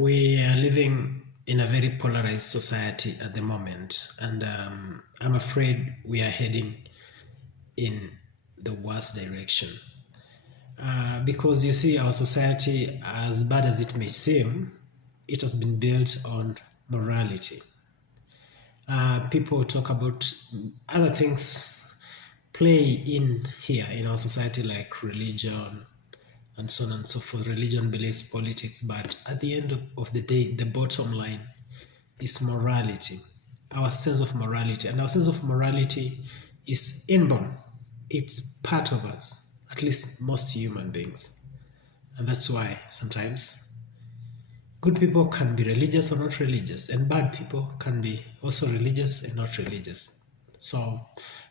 We are living in a very polarized society at the moment, and I'm afraid we are heading in the worst direction. Because you see, our society, as bad as it may seem, it has been built on morality. People talk about other things play in here in our society, like religion and so on and so forth. Religion, beliefs, politics, but at the end of the day, the bottom line is morality, our sense of morality. And our sense of morality is inborn, it's part of us, at least most human beings. And that's why sometimes good people can be religious or not religious, and bad people can be also religious and not religious. So,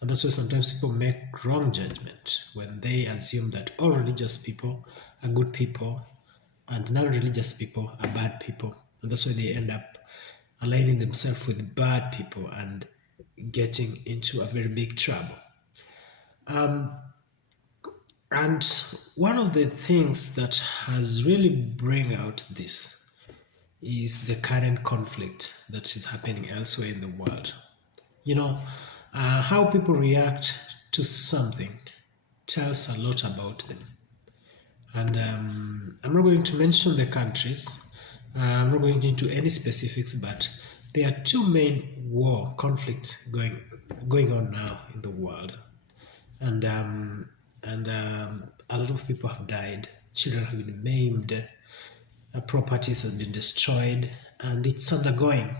and that's why sometimes people make wrong judgment when they assume that all religious people are good people and non-religious people are bad people. And that's why they end up aligning themselves with bad people and getting into a very big trouble. And one of the things that has really bring out this is the current conflict that is happening elsewhere in the world. You know, how people react to something tells a lot about them. And I'm not going to mention the countries. I'm not going into any specifics, but there are two main conflicts going on now in the world, and a lot of people have died. Children have been maimed. Properties have been destroyed, and it's undergoing.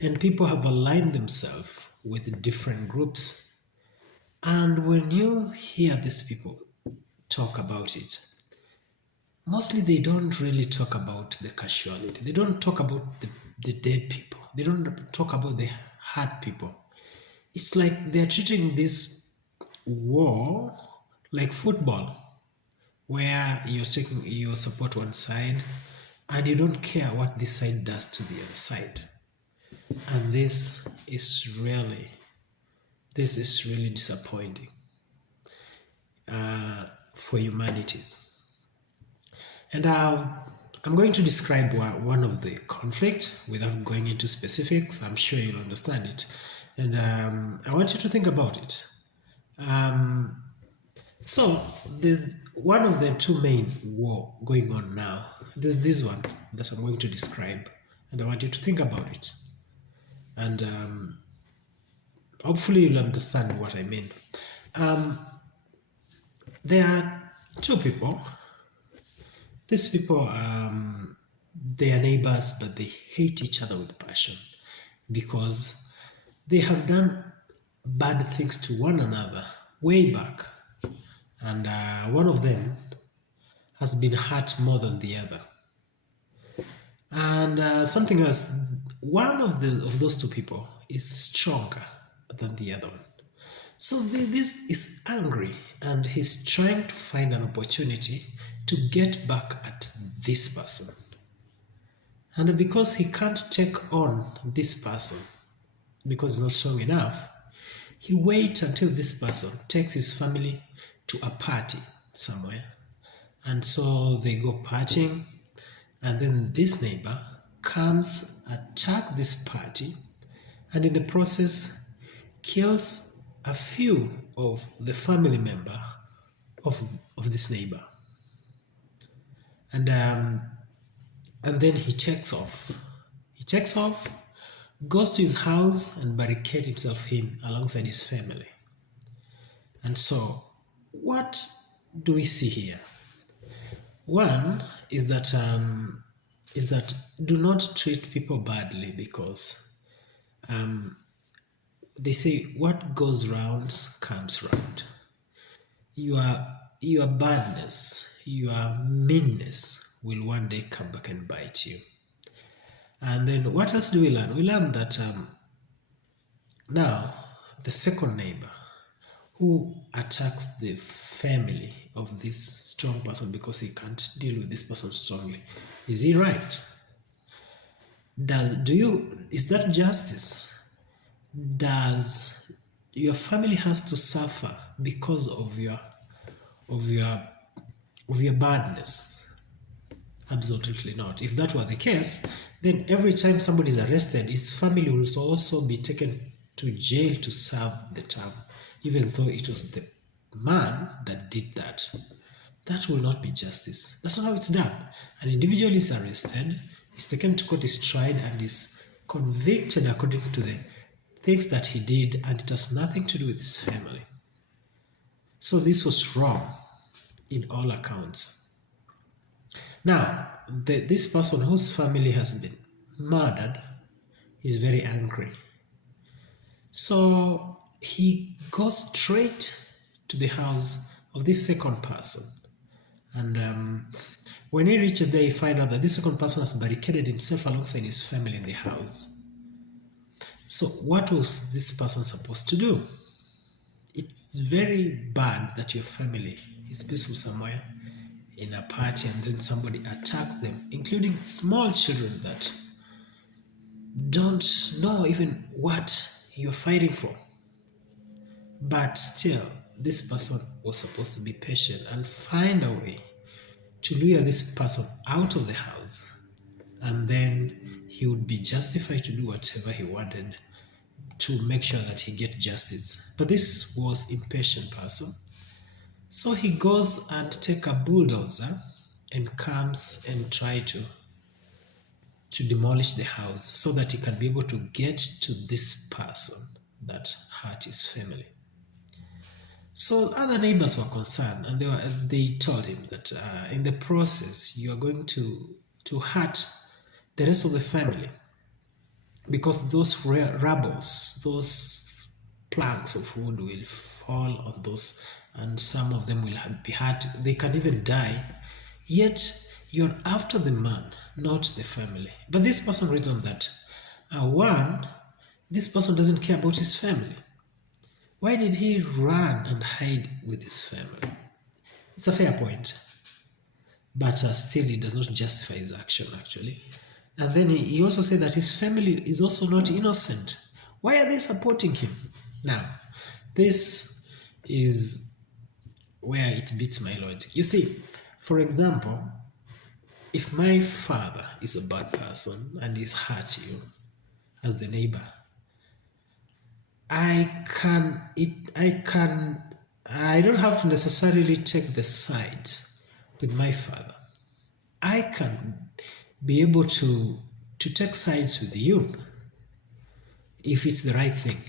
And people have aligned themselves with different groups. And when you hear these people talk about it, mostly they don't really talk about the casualty. They don't talk about the dead people. They don't talk about the hurt people. It's like they're treating this war like football, where you support one side and you don't care what this side does to the other side. And this is really disappointing for humanity. And I'm going to describe one of the conflict without going into specifics. I'm sure you'll understand it. And I want you to think about it. So one of the two main war going on now. There's this one that I'm going to describe, and I want you to think about it. And hopefully you'll understand what I mean. There are two people. These people, they are neighbors, but they hate each other with passion because they have done bad things to one another way back. And one of them has been hurt more than the other. And something else, one of those two people is stronger than the other one. So this is angry, and he's trying to find an opportunity to get back at this person. And because he can't take on this person, because he's not strong enough, he waits until this person takes his family to a party somewhere. And so they go partying, and then this neighbor comes, attack this party, and in the process kills a few of the family member of this neighbor. And then he takes off. Goes to his house and barricades himself in alongside his family. And so, what do we see here? One is that do not treat people badly, because they say what goes round comes round. Your badness, your meanness will one day come back and bite you. And then what else do we learn? We learn that now the second neighbor who attacks the family of this strong person because he can't deal with this person strongly, is he right? Is that justice? Does your family has to suffer because of your badness? Absolutely not. If that were the case, then every time somebody is arrested, his family will also be taken to jail to serve the term, even though it was the man that did that. That will not be justice. That's not how it's done. An individual is arrested, is taken to court, is tried, and is convicted according to the things that he did, and it has nothing to do with his family. So this was wrong in all accounts. Now, this person whose family has been murdered is very angry. So he goes straight to the house of this second person. And when he reaches there, he finds out that this second person has barricaded himself alongside his family in the house. So what was this person supposed to do? It's very bad that your family is peaceful somewhere in a party and then somebody attacks them, including small children that don't know even what you're fighting for. But still, this person was supposed to be patient and find a way to lure this person out of the house, and then he would be justified to do whatever he wanted to make sure that he gets justice. But this was impatient person. So he goes and take a bulldozer and comes and try to demolish the house so that he can be able to get to this person that hurt his family. So other neighbors were concerned, and they told him that in the process you are going to hurt the rest of the family, because those rubbles, those planks of wood will fall on those, and some of them will be hurt. They can even die. Yet you're after the man, not the family. But this person reasoned that one, this person doesn't care about his family. Why did he run and hide with his family? It's a fair point, but still it does not justify his action, actually. And then he also said that his family is also not innocent. Why are they supporting him? Now, this is where it beats my logic. You see, for example, if my father is a bad person and he's hurt you as the neighbor, I don't have to necessarily take the side with my father. I can be able to take sides with you if it's the right thing.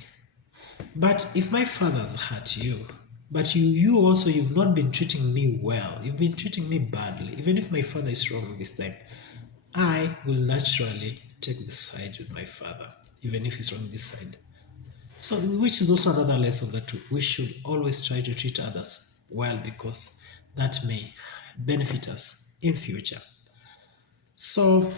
But if my father's hurt you, but you've not been treating me well, you've been treating me badly, even if my father is wrong this time, I will naturally take the side with my father, even if he's wrong this side. So, which is also another lesson that we should always try to treat others well, because that may benefit us in future. So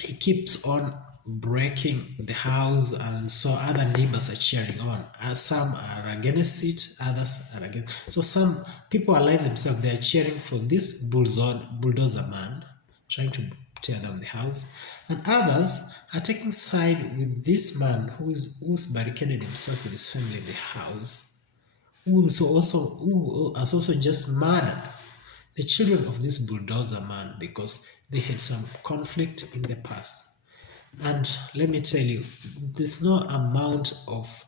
he keeps on breaking the house, and so other neighbors are cheering on. Some are against it, others are against. So some people align themselves, they are cheering for this bulldozer man trying to tear down the house, and others are taking side with this man who's barricaded himself with his family in the house, who has also just murdered the children of this bulldozer man because they had some conflict in the past. And let me tell you, there's no amount of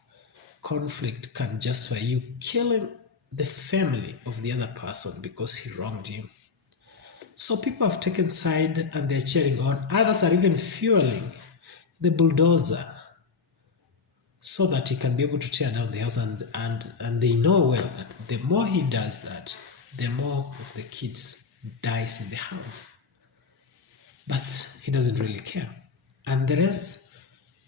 conflict can justify you killing the family of the other person because he wronged you. So people have taken side and they're cheering on. Others are even fueling the bulldozer so that he can be able to tear down the house, and they know well that the more he does that, the more of the kids dies in the house. But he doesn't really care. And the rest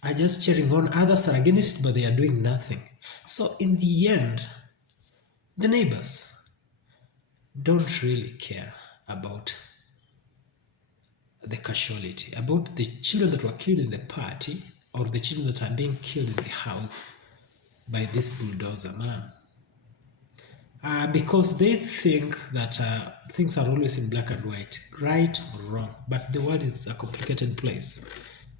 are just cheering on. Others are against it, but they are doing nothing. So in the end, the neighbors don't really care about the casualty, about the children that were killed in the party, or the children that are being killed in the house by this bulldozer man. Because they think that things are always in black and white, right or wrong. But the world is a complicated place.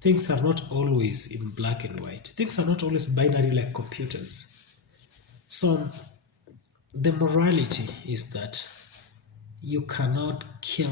Things are not always in black and white. Things are not always binary like computers. So the morality is that you cannot kill